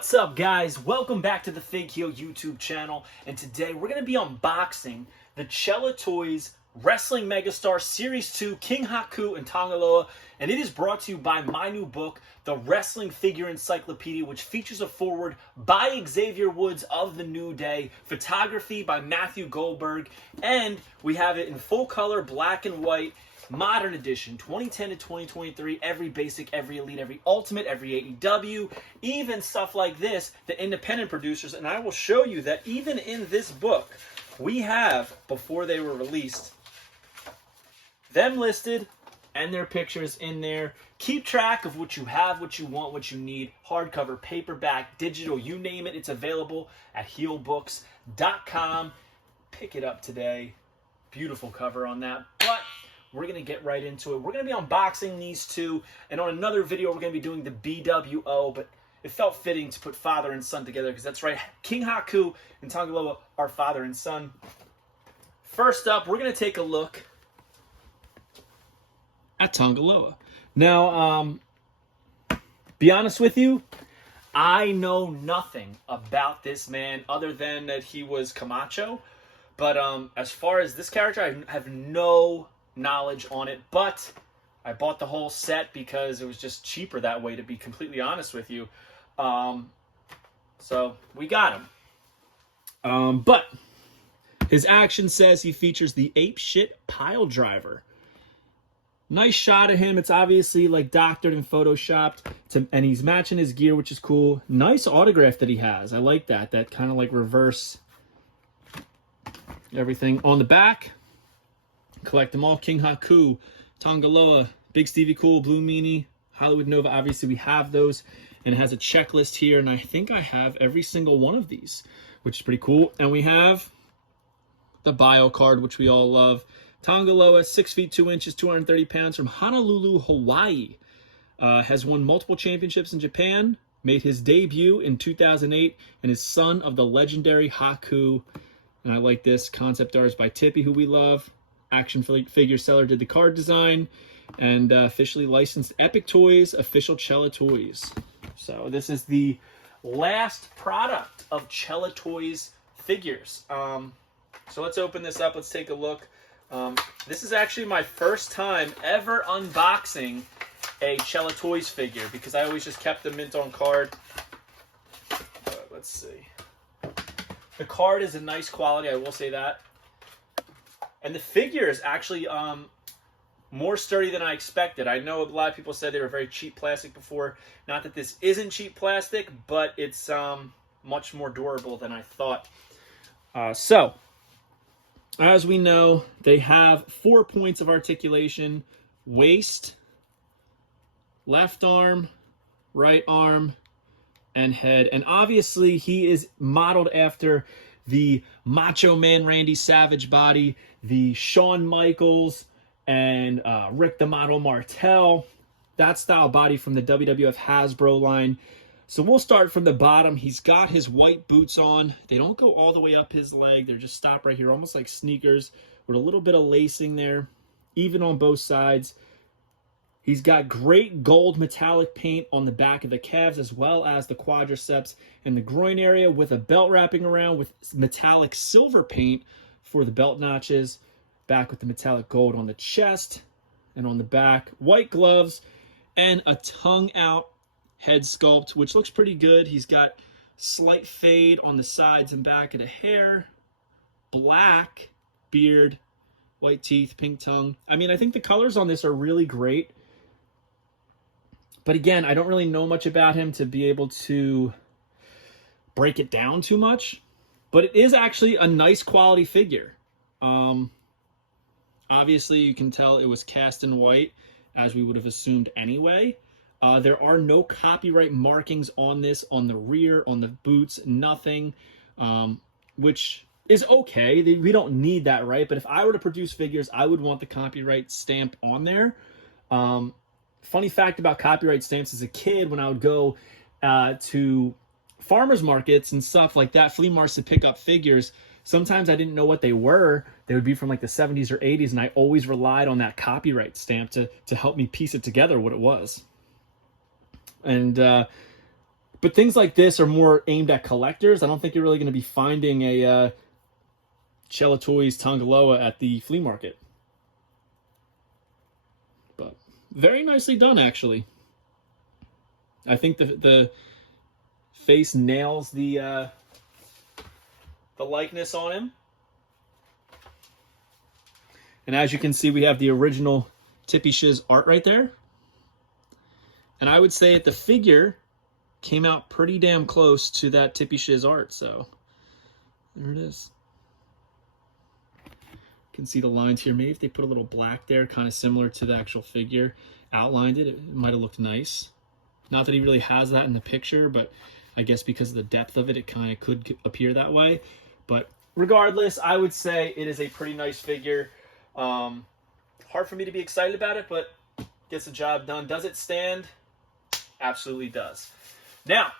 What's up, guys? Welcome back to the Fake Heel YouTube channel, and today we're going to be unboxing the Chella Toys Wrestling Megastars Series 2 King Haku and Tangaloa, and it is brought to you by my new book, The Wrestling Figure Encyclopedia, which features a foreword by Xavier Woods of The New Day, photography by Matthew Goldberg, and we have it in full color, black and white, modern edition, 2010 to 2023, every basic, every elite, every ultimate, every AEW, even stuff like this, the independent producers. And I will show you that even in this book, we have, before they were released, them listed and their pictures in there. Keep track of what you have, what you want, what you need. Hardcover, paperback, digital, you name it, it's available at heelbooks.com. Pick it up today. Beautiful cover on that. But we're going to get right into it. We're going to be unboxing these two, and on another video, we're going to be doing the BWO, but it felt fitting to put father and son together, because that's right, King Haku and Tangaloa are father and son. First up, we're going to take a look at Tangaloa. Now, be honest with you, I know nothing about this man other than that he was Camacho, but as far as this character, I have no knowledge on it, but I bought the whole set because it was just cheaper that way, to be completely honest with you. So we got him. But his action says he features the ape shit pile driver. Nice shot of him. It's obviously like doctored and photoshopped, and he's matching his gear, which is cool. Nice autograph that he has. I like that. That kind of like reverse everything. On the back, collect them all. King Haku, Tangaloa, Big Stevie Cool, Blue Meanie, Hollywood Nova. Obviously, we have those. And it has a checklist here. And I think I have every single one of these, which is pretty cool. And we have the bio card, which we all love. Tangaloa, 6 feet 2 inches, 230 pounds, from Honolulu, Hawaii. Has won multiple championships in Japan. Made his debut in 2008. And is son of the legendary Haku. And I like this. Concept art is by Tippy, who we love. Action figure seller did the card design, and officially licensed Epic Toys, official Chella Toys. So this is the last product of Chella Toys figures. So let's open this up. Let's take a look. This is actually my first time ever unboxing a Chella Toys figure, because I always just kept the mint on card. Let's see. The card is a nice quality, I will say that. And the figure is actually more sturdy than I expected. I know a lot of people said they were very cheap plastic before. Not that this isn't cheap plastic, but it's much more durable than I thought. So, as we know, they have 4 points of articulation: waist, left arm, right arm, and head. And obviously, he is modeled after the Macho Man Randy Savage body, the Shawn Michaels, and Rick the Model Martel. That style body from the WWF Hasbro line. So we'll start from the bottom. He's got his white boots on. They don't go all the way up his leg. They're just stop right here, almost like sneakers, with a little bit of lacing there, even on both sides. He's got great gold metallic paint on the back of the calves, as well as the quadriceps and the groin area, with a belt wrapping around with metallic silver paint for the belt notches. Back with the metallic gold on the chest and on the back. White gloves and a tongue out head sculpt, which looks pretty good. He's got slight fade on the sides and back of the hair. Black beard, white teeth, pink tongue. I mean, I think the colors on this are really great. But again, I don't really know much about him to be able to break it down too much. But it is actually a nice quality figure. Obviously, you can tell it was cast in white, as we would have assumed anyway. There are no copyright markings on this, on the rear, on the boots, nothing, which is okay. We don't need that, right? But if I were to produce figures, I would want the copyright stamp on there. Funny fact about copyright stamps: as a kid, when I would go to farmers markets and stuff like that, flea markets, to pick up figures, sometimes I didn't know what they were. They would be from like the 70s or 80s, and I always relied on that copyright stamp to help me piece it together what it was. And But things like this are more aimed at collectors. I don't think you're really going to be finding a Chella Toys Tangaloa at the flea market. But very nicely done, actually. I think the face nails the likeness on him. And as you can see, we have the original Tippy Shiz art right there. And I would say that the figure came out pretty damn close to that Tippy Shiz art. So there it is. You can see the lines here. Maybe if they put a little black there, kind of similar to the actual figure, outlined it, it might have looked nice. Not that he really has that in the picture, but I guess because of the depth of it, it kind of could appear that way. But regardless, I would say it is a pretty nice figure. Hard for me to be excited about it, but gets the job done. Does it stand? Absolutely does. Now,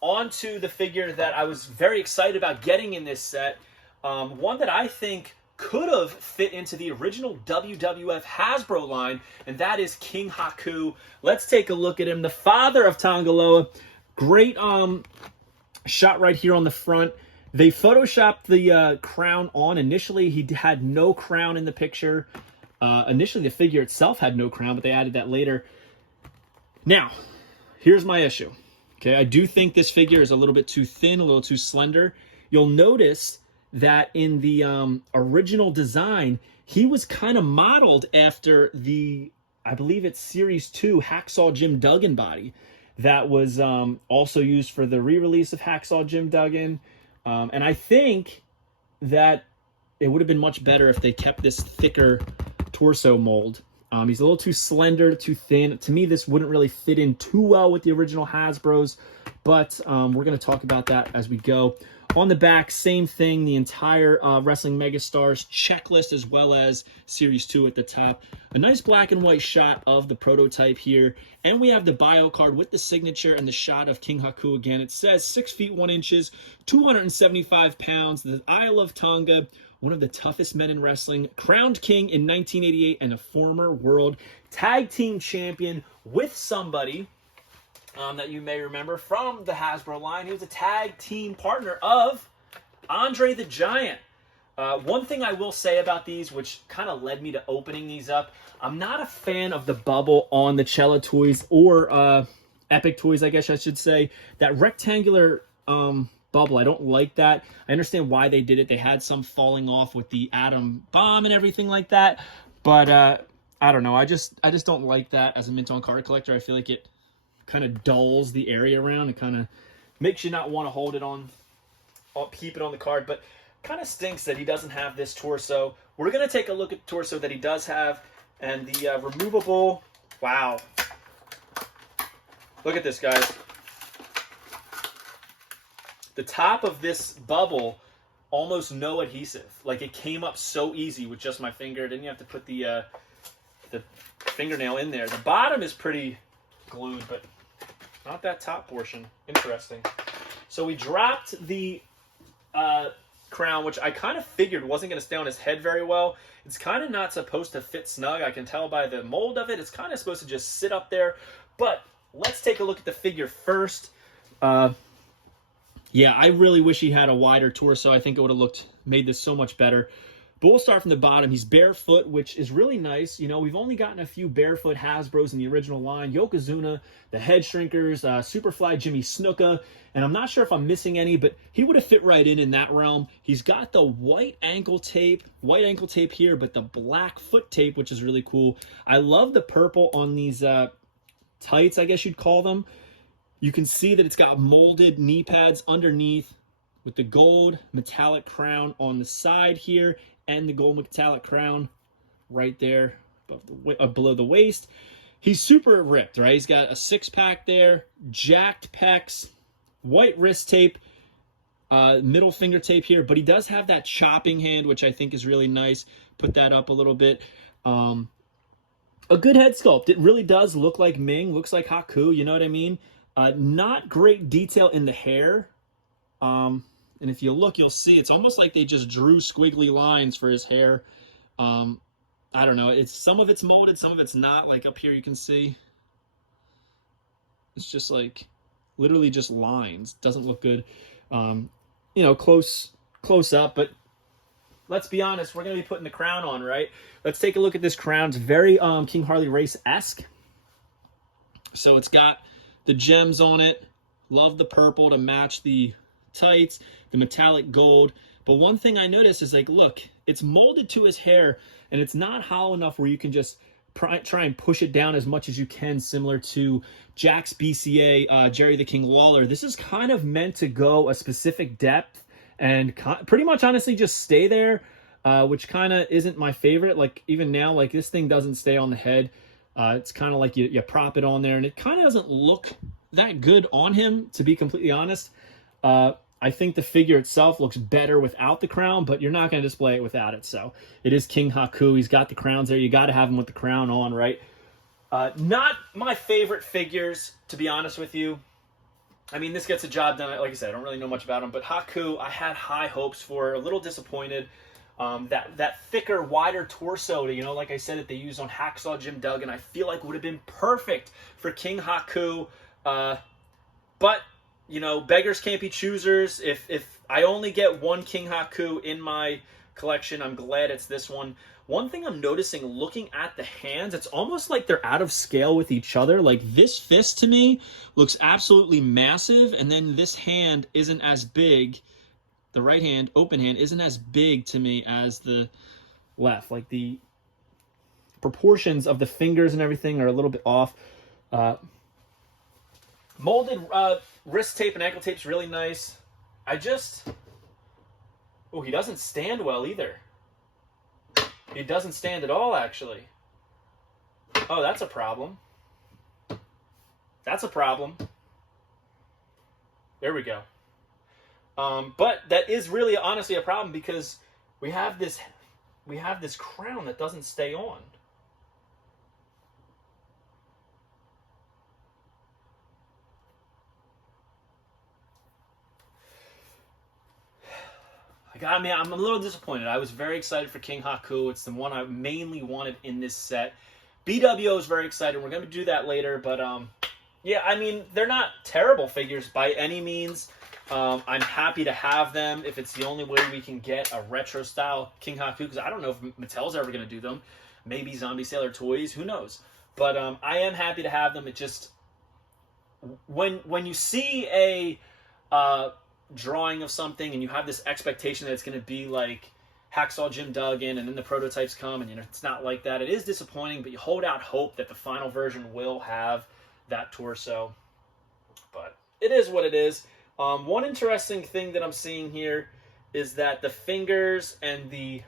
on to the figure that I was very excited about getting in this set. One that I think could have fit into the original WWF Hasbro line, and that is King Haku. Let's take a look at him. The father of Tangaloa. Great shot right here on the front. They photoshopped the crown on. Initially, he had no crown in the picture. Initially, the figure itself had no crown, but they added that later. Now, here's my issue. Okay, I do think this figure is a little bit too thin, a little too slender. You'll notice that in the original design, he was kind of modeled after the, I believe it's Series 2 Hacksaw Jim Duggan body that was also used for the re-release of Hacksaw Jim Duggan. And I think that it would have been much better if they kept this thicker torso mold. He's a little too slender, too thin. To me, this wouldn't really fit in too well with the original Hasbros, but we're going to talk about that as we go. On the back, same thing, the entire Wrestling Megastars checklist as well as Series 2 at the top. A nice black and white shot of the prototype here. And we have the bio card with the signature and the shot of King Haku again. It says 6 feet 1 inches, 275 pounds, the Isle of Tanga, one of the toughest men in wrestling, crowned king in 1988 and a former world tag team champion with somebody that you may remember from the Hasbro line. He was a tag team partner of Andre the Giant. One thing I will say about these, which kind of led me to opening these up, I'm not a fan of the bubble on the Chella toys or Epic toys, I guess I should say. That rectangular bubble, I don't like that. I understand why they did it. They had some falling off with the atom bomb and everything like that. But I don't know. I just don't like that as a mint on card collector. I feel like it kind of dulls the area around. It kind of makes you not want to hold it on, keep it on the card, but kind of stinks that he doesn't have this torso. We're going to take a look at the torso that he does have, and the removable, wow. Look at this, guys. The top of this bubble, almost no adhesive. Like, it came up so easy with just my finger. Didn't you have to put the fingernail in there? The bottom is pretty glued, but not that top portion. Interesting. So we dropped the crown, which I kind of figured wasn't going to stay on his head very well. It's kind of not supposed to fit snug. I can tell by the mold of it. It's kind of supposed to just sit up there. But let's take a look at the figure first. Yeah, I really wish he had a wider torso. I think it would have made this so much better. But we'll start from the bottom. He's barefoot, which is really nice. You know, we've only gotten a few barefoot Hasbros in the original line. Yokozuna, the Head Shrinkers, Superfly Jimmy Snuka, and I'm not sure if I'm missing any, but he would have fit right in that realm. He's got the white ankle tape here, but the black foot tape, which is really cool. I love the purple on these tights, I guess you'd call them. You can see that it's got molded knee pads underneath with the gold metallic crown on the side here and the gold metallic crown right there above below the waist. He's super ripped, right? He's got a six-pack there, jacked pecs, white wrist tape, middle finger tape here, but he does have that chopping hand, which I think is really nice. Put that up a little bit. A good head sculpt. It really does look like Ming, looks like Haku, you know what I mean? Not great detail in the hair. And if you look, you'll see it's almost like they just drew squiggly lines for his hair. I don't know. Some of it's molded, some of it's not. Like up here you can see. It's just like literally just lines. Doesn't look good, you know, close up. But let's be honest, we're going to be putting the crown on, right? Let's take a look at this crown. It's very King Harley Race-esque. So it's got the gems on it. Love the purple to match the tights, the metallic gold. But one thing I noticed is, like, look, it's molded to his hair, and it's not hollow enough where you can just try and push it down as much as you can, similar to Jack's BCA, Jerry the King Lawler. This is kind of meant to go a specific depth and pretty much honestly just stay there, which kind of isn't my favorite. Like, even now, like, this thing doesn't stay on the head. It's kind of like you prop it on there, and it kind of doesn't look that good on him, to be completely honest. I think the figure itself looks better without the crown, but you're not going to display it without it. So it is King Haku. He's got the crowns there. You got to have him with the crown on, right? Not my favorite figures, to be honest with you. I mean, this gets a job done. Like I said, I don't really know much about him, but Haku, I had high hopes for. A little disappointed. That thicker, wider torso, you know, like I said, that they used on Hacksaw Jim Duggan, I feel like would have been perfect for King Haku. But you know, beggars can't be choosers. If I only get one King Haku in my collection, I'm glad it's this one. One thing I'm noticing looking at the hands, it's almost like they're out of scale with each other. Like, this fist to me looks absolutely massive, and then this hand isn't as big. The right hand, open hand, isn't as big to me as the left. Like, the proportions of the fingers and everything are a little bit off. Molded wrist tape and ankle tape's really nice. Oh, he doesn't stand well either. He doesn't stand at all, actually. Oh, that's a problem. That's a problem. There we go. But that is really honestly a problem, because we have this crown that doesn't stay on. I mean, I'm a little disappointed. I was very excited for King Haku. It's the one I mainly wanted in this set. BWO is very excited. We're going to do that later, but yeah, I mean, they're not terrible figures by any means. I'm happy to have them if it's the only way we can get a retro style King Haku, because I don't know if Mattel's ever going to do them. Maybe Zombie Sailor Toys, who knows? But I am happy to have them. It just, when you see a drawing of something and you have this expectation that it's going to be like Hacksaw Jim Duggan, and then the prototypes come and, you know, it's not like that. It is disappointing, but you hold out hope that the final version will have that torso. But it is what it is. One interesting thing that I'm seeing here is that the fingers and the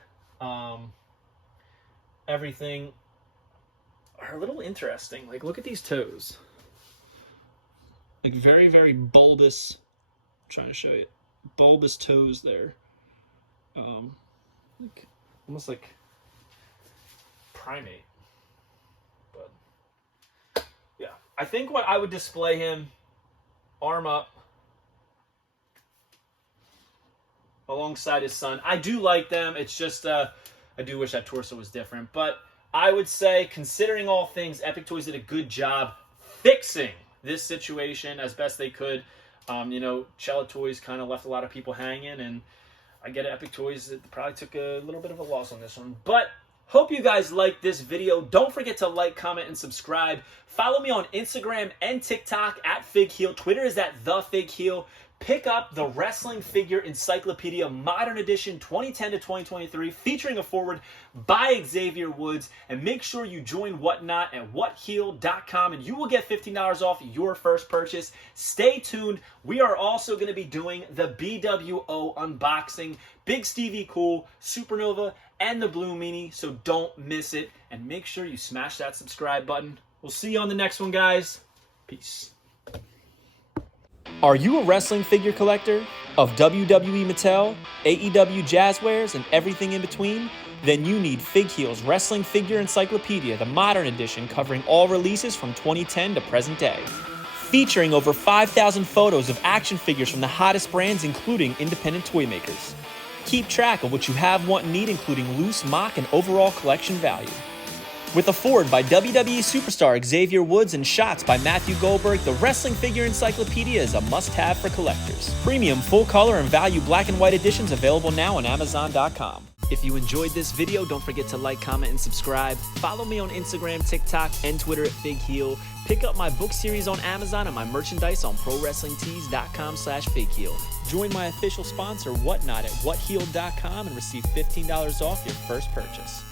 everything are a little interesting. Like, look at these toes. Like, very, very bulbous. I'm trying to show you. Bulbous toes there. Like, almost like primate. But yeah, I think what I would display him, arm up, alongside his son. I do like them. It's just I do wish that torso was different. But I would say, considering all things, Epic Toys did a good job fixing this situation as best they could. You know, Chella Toys kind of left a lot of people hanging, and I get it, Epic Toys probably took a little bit of a loss on this one. But hope you guys liked this video. Don't forget to like, comment, and subscribe. Follow me on Instagram and TikTok at FigHeal. Twitter is at TheFigHeal. Pick up the Wrestling Figure Encyclopedia Modern Edition 2010 to 2023, featuring a foreword by Xavier Woods. And make sure you join Whatnot at whatheal.com, and you will get $15 off your first purchase. Stay tuned. We are also going to be doing the BWO unboxing, Big Stevie Cool, Supernova, and the Blue Meanie, so don't miss it. And make sure you smash that subscribe button. We'll see you on the next one, guys. Peace. Are you a wrestling figure collector of WWE Mattel, AEW Jazzwares, and everything in between? Then you need FigHeal's Wrestling Figure Encyclopedia, the modern edition covering all releases from 2010 to present day. Featuring over 5,000 photos of action figures from the hottest brands, including independent toy makers. Keep track of what you have, want, and need, including loose, mock, and overall collection value. With a foreword by WWE superstar Xavier Woods and shots by Matthew Goldberg, the Wrestling Figure Encyclopedia is a must-have for collectors. Premium, full color, and value black and white editions available now on Amazon.com. If you enjoyed this video, don't forget to like, comment, and subscribe. Follow me on Instagram, TikTok, and Twitter at FigHeal. Pick up my book series on Amazon and my merchandise on ProWrestlingTees.com/FigHeal. Join my official sponsor, Whatnot, at WhatHealed.com and receive $15 off your first purchase.